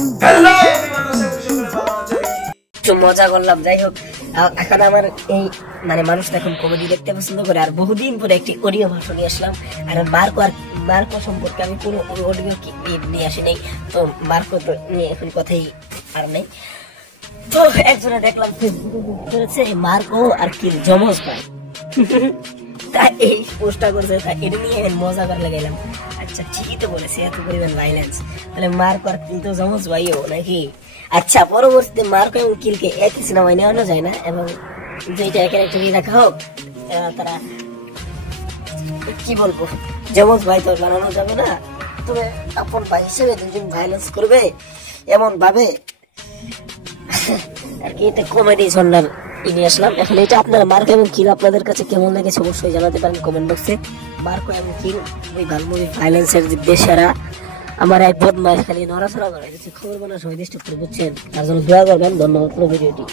Hello everyone, সকলে ভালো আছেন? একটু মজা করলাম। যাই হোক, এখন আমার এই মানে মানুষ এখন কমেডি দেখতে পছন্দ করে, আর বহুদিন পরে একটি অডিও ভাষণ নিয়ে আসলাম। আর মার্কো সম্পর্কে আমি কোনো অডিও নিয়ে আসি নাই, তো মার্কো নিয়ে এখন কথাই আর নেই। তো একজনে দেখলাম ফেসবুকে করেছে মার্কো আর কি জমজ ভাই, তা এই পোস্টটা করেছে, তা এটা নিয়ে মজা করে লাগাইলাম। আচ্ছা ঠিকই তো বলেছে, এত পরিমাণ ভাইলেন্স, তাহলে মার্কো আর কিন্তু জমজ ভাইও নাকি? আচ্ছা, পরবর্তীতে মার্কো এবং কিলকে একই সিনেমায় নেওয়ানো যায় না, এবং দুইটা ক্যারেক্টারই রাখা হোক, তারা কি বলবো, জমজ ভাই তো বানানো যাবে না, তবে আপন ভাই হিসেবে দুজন ভাইলেন্স করবে এমন ভাবে আর কি। এটা কমেডি ঝর্ণার নিয়ে আসলাম। এখন এটা আপনারা মার্কো এবং কিল আপনাদের কাছে কেমন লেগেছে অবশ্যই জানাতে পারেন কমেন্ট বক্সে। মার্কো এবং কিল ওই ভালো মুভি ভাইলেন্সের যে বেশারা, আমার এক বদমাশ খালি নড়াচড়া করে খবর বানা সবাই ডিস্টার্ব করে, বুঝছেন? তার জন্য দোয়া করবেন। ধন্যবাদ পুরো ভিডিওটি।